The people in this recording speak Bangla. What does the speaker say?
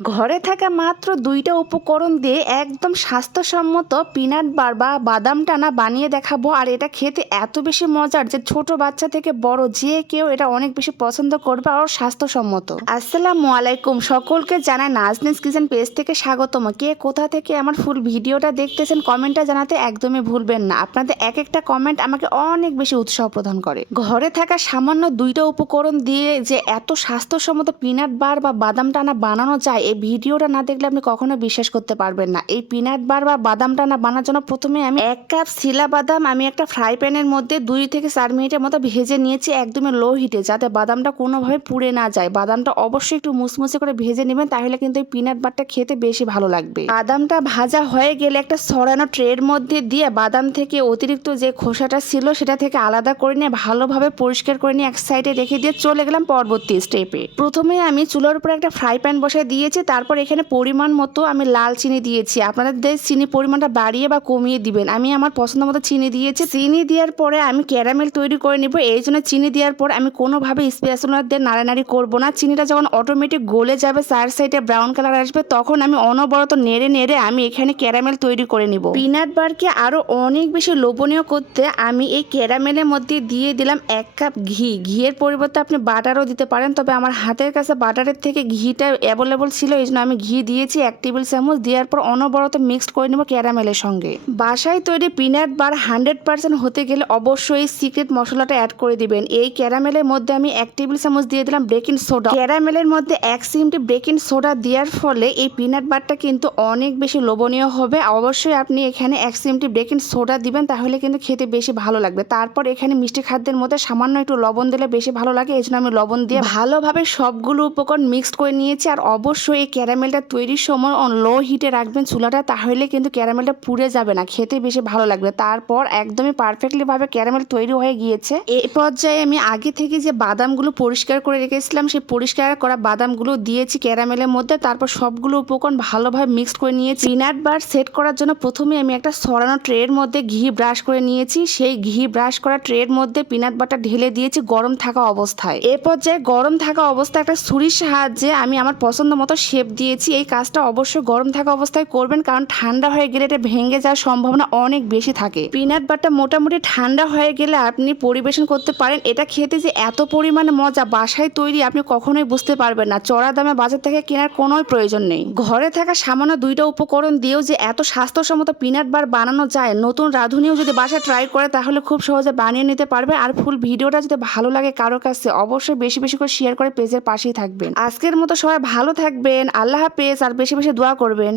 ঘরে থাকা মাত্র ২টা উপকরণ দিয়ে একদম স্বাস্থ্যসম্মত পিনাট বার বা বাদাম টানা বানিয়ে দেখাবো। আর এটা খেতে এত বেশি মজার যে ছোট বাচ্চা থেকে বড় যে কেউ এটা অনেক বেশি পছন্দ করবে আর স্বাস্থ্যসম্মত। আসসালামু আলাইকুম, সকলকে জানাই নাজনীস কিচেন পেজ থেকে স্বাগতম। কে কোথা থেকে আমার ফুল ভিডিওটা দেখতেছেন কমেন্টে জানাতে একদমই ভুলবেন না। আপনাদের এক একটা কমেন্ট আমাকে অনেক বেশি উৎসাহ প্রদান করে। ঘরে থাকা সামান্য 2টা উপকরণ দিয়ে যে এত স্বাস্থ্যসম্মত পিনাট বার বা বাদাম টানা বানানো যায়, এই ভিডিওটা না দেখলে আপনি কখনো বিশ্বাস করতে পারবেন না। এই পিনাট বার বা বাদাম টানা বানানোর জন্য প্রথমে আমি 1 কাপ শিলা বাদাম আমি একটা ফ্রাই প্যানের মধ্যে 2 থেকে 4 মিনিটের মতো ভেজে নিয়েছি, একদমই লো হিটে, যাতে বাদামটা কোনোভাবে পুড়ে না যায়। বাদামটা অবশ্যই একটু মুসমুসে করে ভেজে নেবেন, তাহলে কিন্তু এই পিনাট বারটা খেতে বেশি ভালো লাগবে। বাদামটা ভাজা হয়ে গেলে একটা ছড়ানো ট্রের মধ্যে দিয়ে বাদাম থেকে অতিরিক্ত যে খোসাটা ছিল সেটা থেকে আলাদা করে নিয়ে ভালোভাবে পরিষ্কার করে নিয়ে এক সাইডে রেখে দিয়ে চলে গেলাম পরবর্তী স্টেপে। প্রথমে আমি চুলার উপরে একটা ফ্রাই প্যান বসায় দিয়েছি, তারপর এখানে পরিমাণ মতো আমি লাল চিনি দিয়েছি। আপনাদের চিনি পরিমাণটা বাড়িয়ে বা কমিয়ে দিবেন। আমি আমার পছন্দ মতো চিনি দিয়েছি। চিনি দেওয়ার পরে আমি ক্যারামেল তৈরি করে নিব। এই জন্য চিনি দেওয়ার পর আমি কোনোভাবে স্প্যাচুলা দিয়ে নাড়ানাড়ি করব না। চিনিটা যখন অটোমেটিক গলে যাবে, চার সাইডে ব্রাউন কালার আসবে, তখন আমি অনবরত নেড়ে নেড়ে আমি এখানে ক্যারামেল তৈরি করে নিব। পিনাট বারকে আরো অনেক বেশি লোভনীয় করতে আমি এই ক্যারামেলের মধ্যে দিয়ে দিলাম 1 কাপ ঘি। ঘিয়ের পরিবর্তে আপনি বাটারও দিতে পারেন, তবে আমার হাতের কাছে বাটারের থেকে ঘিটা অ্যাভেলেবল ছিল, এই জন্য আমি ঘি দিয়েছি 1 টেবিল চামচ। দেওয়ার পর অনবরত মিক্সড করে নেব ক্যারামেলের সঙ্গে। বাসায় তৈরি পিনাট বার 100% হতে গেলে অবশ্যই সিক্রেট মশলাটা অ্যাড করে দিবেন। এই ক্যারামেলের মধ্যে আমি 1 টেবিল চামচ দিয়ে দিলাম বেকিং সোডা। ক্যারামেলের মধ্যে 1 চিমটি বেকিং সোডা দেওয়ার ফলে এই পিনাট বারটা কিন্তু অনেক বেশি লোভনীয় হবে। অবশ্যই আপনি এখানে 1 চিমটি বেকিং সোডা দিবেন, তাহলে কিন্তু খেতে বেশি ভালো লাগবে। তারপর এখানে মিষ্টি খাদ্যের মধ্যে সামান্য একটু লবণ দিলে বেশি ভালো লাগে, এই জন্য আমি লবণ দিয়ে ভালোভাবে সবগুলো উপকরণ মিক্সড করে নিয়েছি। আর অবশ্যই এই ক্যারামেলটা তৈরির সময় লো হিটে রাখবেন চুলাটা, তাহলে কিন্তু ক্যারামেলটা পুড়ে যাবে না, খেতে বেশি ভালো লাগবে। তারপর একদমই পারফেক্টলি ভাবে ক্যারামেল তৈরি হয়ে গিয়েছে। এই পর্যায়ে আমি আগে থেকে যে বাদামগুলো পরিষ্কার করে রেখেছিলাম, সেই পরিষ্কার করা বাদামগুলো দিয়েছি ক্যারামেলের মধ্যে। তারপর সবগুলো উপকরণ ভালোভাবে মিক্সড করে নিয়েছি। পিনাট বার সেট করার জন্য প্রথমে আমি একটা ছড়ানো ট্রের মধ্যে ঘি ব্রাশ করে নিয়েছি। সেই ঘি ব্রাশ করা ট্রের মধ্যে পিনাট বারটা ঢেলে দিয়েছি গরম থাকা অবস্থায়। এ পর্যায়ে গরম থাকা অবস্থায় একটা ছুরির সাহায্যে আমি আমার পছন্দ মতো শেপ দিয়েছি। এই কাজটা অবশ্যই গরম থাকা অবস্থায় করবেন, কারণ ঠান্ডা হয়ে গেলে এটা ভেঙে যাওয়ার সম্ভাবনা অনেক বেশি থাকে। পিনাট বারটা মোটামুটি ঠান্ডা হয়ে গেলে আপনি পরিবেশন করতে পারেন। এটা খেতে যে এত পরিমাণে মজা, বাসায় তৈরি আপনি কখনোই বুঝতে পারবেন না। চড়া দামে বাজার থেকে কেনার কোনো প্রয়োজন নেই। ঘরে থাকা সামান্য 2টা উপকরণ দিয়েও যে এত স্বাস্থ্যসম্মত পিনাট বার বানানো যায়, নতুন রাঁধুনিও যদি বাসায় ট্রাই করে তাহলে খুব সহজে বানিয়ে নিতে পারবে। আর ফুল ভিডিওটা যদি ভালো লাগে কারো কাছে, অবশ্যই বেশি বেশি করে শেয়ার করে পেজের পাশেই থাকবেন। আজকের মতো সবাই ভালো থাকবেন, আল্লাহ হাফেজ, আর বেশি বেশি দোয়া করবেন।